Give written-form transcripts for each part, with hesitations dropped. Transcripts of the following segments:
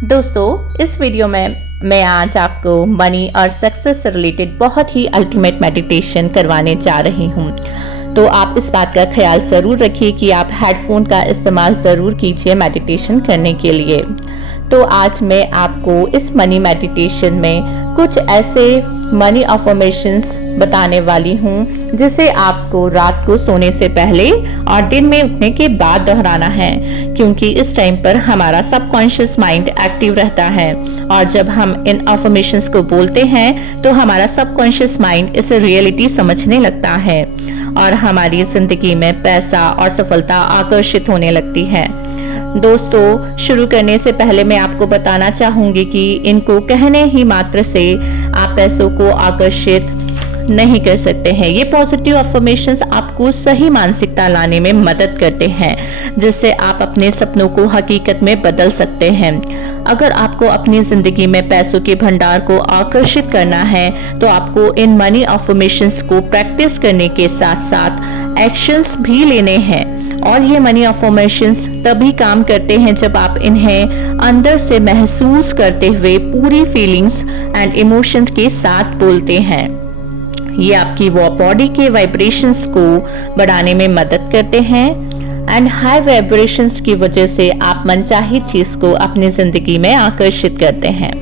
दोस्तों, इस वीडियो में मैं आज आपको मनी और सक्सेस से रिलेटेड बहुत ही अल्टीमेट मेडिटेशन करवाने जा रही हूँ। तो आप इस बात का ख्याल ज़रूर रखिए कि आप हेडफोन का इस्तेमाल ज़रूर कीजिए मेडिटेशन करने के लिए। तो आज मैं आपको इस मनी मेडिटेशन में कुछ ऐसे मनी अफर्मेशंस बताने वाली हूँ जिसे आपको रात को सोने से पहले और दिन में उठने के बाद दोहराना है, क्योंकि इस टाइम पर हमारा सबकॉन्शियस माइंड एक्टिव रहता है और जब हम इन अफर्मेशंस को बोलते हैं तो हमारा सबकॉन्शियस माइंड इसे रियलिटी समझने लगता है और हमारी जिंदगी में पैसा और सफलता आकर्षित होने लगती है। दोस्तों, शुरू करने से पहले मैं आपको बताना चाहूंगी कि इनको कहने ही मात्र से आप पैसों को आकर्षित नहीं कर सकते हैं। ये पॉजिटिव अफर्मेशंस आपको सही मानसिकता लाने में मदद करते हैं, जिससे आप अपने सपनों को हकीकत में बदल सकते हैं। अगर आपको अपनी जिंदगी में पैसों के भंडार को आकर्षित करना है तो आपको इन मनी अफर्मेशंस को प्रैक्टिस करने के साथ साथ एक्शंस भी लेने हैं। और ये मनी अफर्मेशंस तभी काम करते हैं जब आप इन्हें अंदर से महसूस करते हुए पूरी फीलिंग्स एंड इमोशंस के साथ बोलते हैं। ये आपकी वो बॉडी के वाइब्रेशंस को बढ़ाने में मदद करते हैं एंड हाई वाइब्रेशंस की वजह से आप मनचाही चीज को अपनी जिंदगी में आकर्षित करते हैं।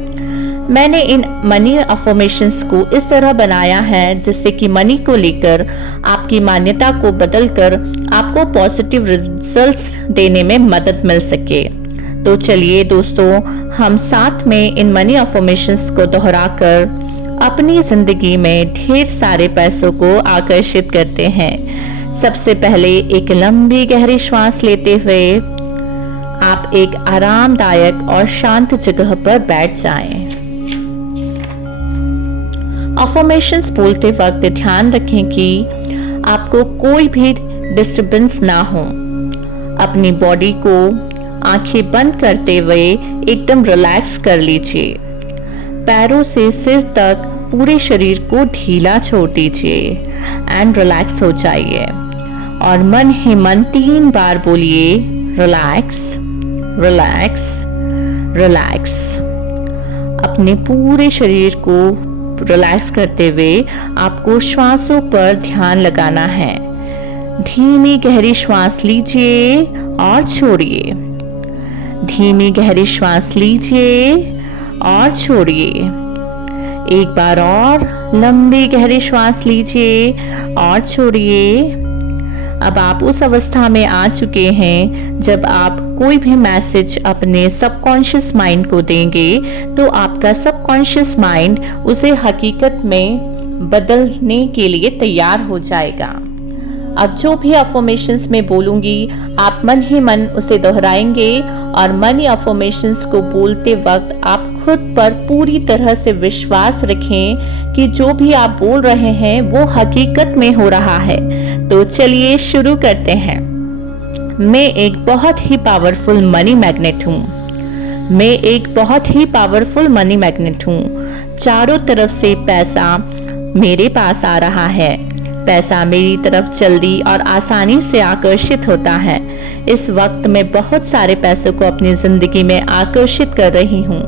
मैंने इन मनी अफर्मेशंस को इस तरह बनाया है जिससे कि मनी को लेकर आपकी मान्यता को बदलकर आपको पॉजिटिव रिजल्ट्स देने में मदद मिल सके। तो चलिए दोस्तों, हम साथ में इन मनी अफर्मेशंस को दोहराकर अपनी जिंदगी में ढेर सारे पैसों को आकर्षित करते हैं। सबसे पहले एक लंबी गहरी श्वास लेते हुए आप एक आरामदायक और शांत जगह पर बैठ जाएं। अफर्मेशंस बोलते वक्त ध्यान रखें कि आपको कोई भी डिस्टरबेंस ना हो। अपनी बॉडी को आंखें बंद करते हुए एकदम रिलैक्स कर लीजिए। पैरों से सिर तक पूरे शरीर को ढीला छोड़ दीजिए एंड रिलैक्स हो जाइए और मन ही मन 3 बार बोलिए, रिलैक्स रिलैक्स रिलैक्स। अपने पूरे शरीर को रिलैक्स करते हुए आपको श्वासों पर ध्यान लगाना है। धीमी गहरी श्वास लीजिए और छोड़िए। धीमी गहरी श्वास लीजिए और छोड़िए। एक बार और लंबी गहरी श्वास लीजिए और छोड़िए। अब आप उस अवस्था में आ चुके हैं जब आप कोई भी मैसेज अपने सबकॉन्शियस माइंड को देंगे तो आपका सबकॉन्शियस माइंड उसे हकीकत में बदलने के लिए तैयार हो जाएगा। अब जो भी अफर्मेशंस मैं बोलूंगी आप मन ही मन उसे दोहराएंगे और मनी अफर्मेशंस को बोलते वक्त आप खुद पर पूरी तरह से विश्वास रखें कि जो भी आप बोल रहे हैं वो हकीकत में हो रहा है। तो चलिए शुरू करते हैं। मैं एक बहुत ही पावरफुल मनी मैग्नेट हूँ। मैं एक बहुत ही पावरफुल मनी मैग्नेट हूँ। चारों तरफ से पैसा मेरे पास आ रहा है। पैसा मेरी तरफ जल्दी और आसानी से आकर्षित होता है। इस वक्त मैं बहुत सारे पैसों को अपनी जिंदगी में आकर्षित कर रही हूँ।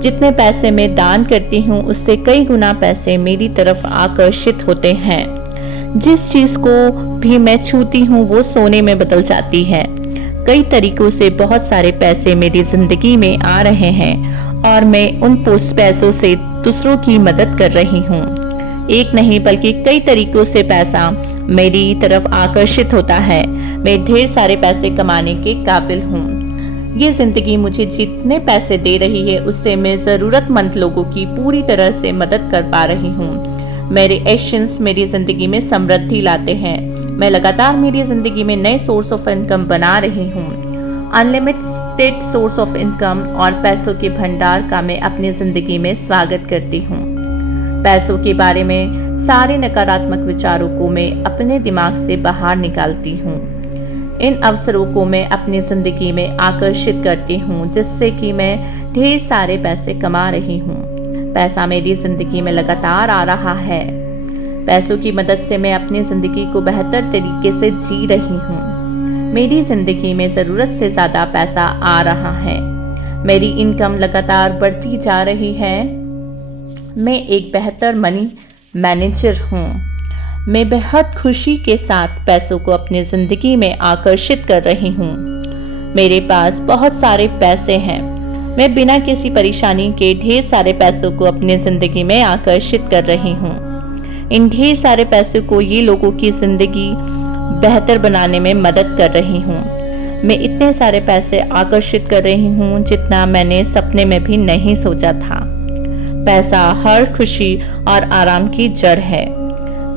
जितने पैसे मैं दान करती हूँ उससे कई गुना पैसे मेरी तरफ आकर्षित होते हैं। जिस चीज को भी मैं छूती हूँ वो सोने में बदल जाती है। कई तरीकों से बहुत सारे पैसे मेरी जिंदगी में आ रहे हैं और मैं उन पैसों से दूसरों की मदद कर रही हूँ। एक नहीं बल्कि कई तरीकों से पैसा मेरी तरफ आकर्षित होता है। मैं ढेर सारे पैसे कमाने के काबिल हूँ। ये जिंदगी मुझे जितने पैसे दे रही है उससे मैं जरूरतमंद लोगों की पूरी तरह से मदद कर पा रही हूँ। मेरे एक्शंस मेरी जिंदगी में समृद्धि लाते हैं। मैं लगातार मेरी जिंदगी में नए सोर्स ऑफ इनकम बना रही हूँ। अनलिमिटेड सोर्स ऑफ इनकम और पैसों के भंडार का मैं अपनी जिंदगी में स्वागत करती हूँ। पैसों के बारे में सारे नकारात्मक विचारों को मैं अपने दिमाग से बाहर निकालती हूँ। इन अवसरों को मैं अपनी जिंदगी में आकर्षित करती हूँ जिससे कि मैं ढेर सारे पैसे कमा रही हूँ। पैसा मेरी जिंदगी में लगातार आ रहा है। पैसों की मदद से मैं अपनी जिंदगी को बेहतर तरीके से जी रही हूँ। मेरी जिंदगी में जरूरत से ज्यादा पैसा आ रहा है। मेरी इनकम लगातार बढ़ती जा रही है। मैं एक बेहतर मनी मैनेजर हूँ। मैं बेहद खुशी के साथ पैसों को अपनी ज़िंदगी में आकर्षित कर रही हूँ। मेरे पास बहुत सारे पैसे हैं। मैं बिना किसी परेशानी के ढेर सारे पैसों को अपनी ज़िंदगी में आकर्षित कर रही हूँ। इन ढेर सारे पैसों को ये लोगों की ज़िंदगी बेहतर बनाने में मदद कर रही हूँ। मैं इतने सारे पैसे आकर्षित कर रही हूँ जितना मैंने सपने में भी नहीं सोचा था। पैसा हर खुशी और आराम की जड़ है।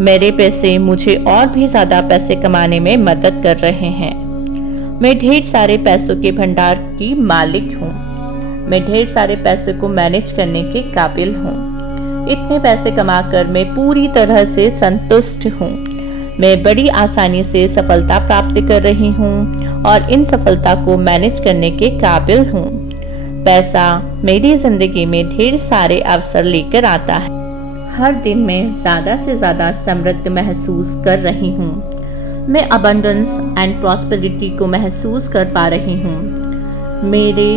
मेरे पैसे मुझे और भी ज़्यादा पैसे कमाने में मदद कर रहे हैं। मैं ढेर सारे पैसों के भंडार की मालिक हूँ। मैं ढेर सारे पैसे को मैनेज करने के काबिल हूँ। इतने पैसे कमाकर मैं पूरी तरह से संतुष्ट हूँ। मैं बड़ी आसानी से सफलता प्राप्त कर रही हूँ और इन सफलता को मैनेज करने के काबिल हूँ। पैसा मेरी ज़िंदगी में ढेर सारे अवसर लेकर आता है। हर दिन मैं ज़्यादा से ज़्यादा समृद्ध महसूस कर रही हूँ। मैं अबंडेंस एंड प्रॉस्पेरिटी को महसूस कर पा रही हूँ। मेरे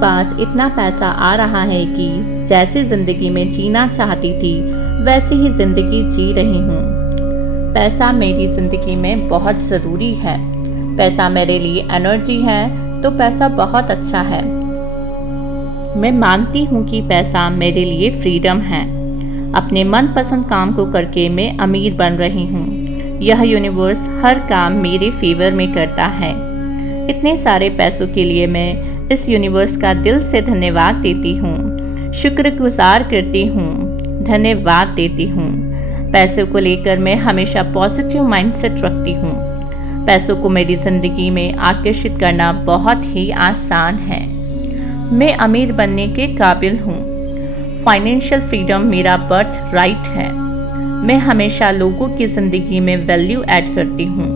पास इतना पैसा आ रहा है कि जैसे ज़िंदगी में जीना चाहती थी वैसे ही ज़िंदगी जी रही हूँ। पैसा मेरी ज़िंदगी में बहुत ज़रूरी है। पैसा मेरे लिए एनर्जी है, तो पैसा बहुत अच्छा है। मैं मानती हूँ कि पैसा मेरे लिए फ्रीडम है। अपने मनपसंद काम को करके मैं अमीर बन रही हूँ। यह यूनिवर्स हर काम मेरे फेवर में करता है। इतने सारे पैसों के लिए मैं इस यूनिवर्स का दिल से धन्यवाद देती हूँ, शुक्रगुजार करती हूँ, धन्यवाद देती हूँ। पैसों को लेकर मैं हमेशा पॉजिटिव माइंडसेट रखती हूँ। पैसों को मेरी ज़िंदगी में आकर्षित करना बहुत ही आसान है। मैं अमीर बनने के काबिल हूँ। फाइनेंशियल फ्रीडम मेरा बर्थ राइट है। मैं हमेशा लोगों की ज़िंदगी में वैल्यू ऐड करती हूँ।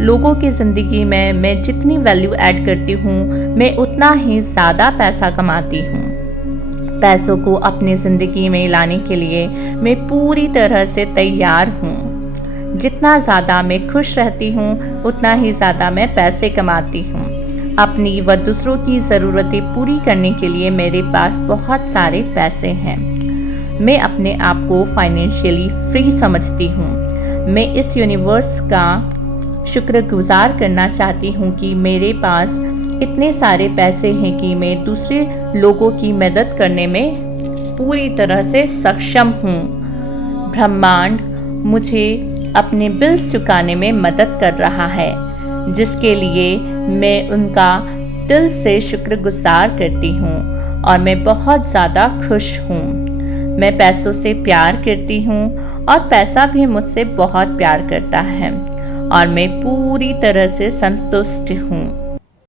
लोगों की ज़िंदगी में मैं जितनी वैल्यू ऐड करती हूँ मैं उतना ही ज़्यादा पैसा कमाती हूँ। पैसों को अपनी ज़िंदगी में लाने के लिए मैं पूरी तरह से तैयार हूँ। जितना ज़्यादा मैं खुश रहती हूँ उतना ही ज़्यादा मैं पैसे कमाती हूँ। अपनी व दूसरों की ज़रूरतें पूरी करने के लिए मेरे पास बहुत सारे पैसे हैं। मैं अपने आप को फाइनेंशियली फ्री समझती हूँ। मैं इस यूनिवर्स का शुक्रगुजार करना चाहती हूँ कि मेरे पास इतने सारे पैसे हैं कि मैं दूसरे लोगों की मदद करने में पूरी तरह से सक्षम हूँ। ब्रह्मांड मुझे अपने बिल्स चुकाने में मदद कर रहा है, जिसके लिए मैं उनका दिल से शुक्रगुजार करती हूँ और मैं बहुत ज़्यादा खुश हूँ। मैं पैसों से प्यार करती हूँ और पैसा भी मुझसे बहुत प्यार करता है और मैं पूरी तरह से संतुष्ट हूँ।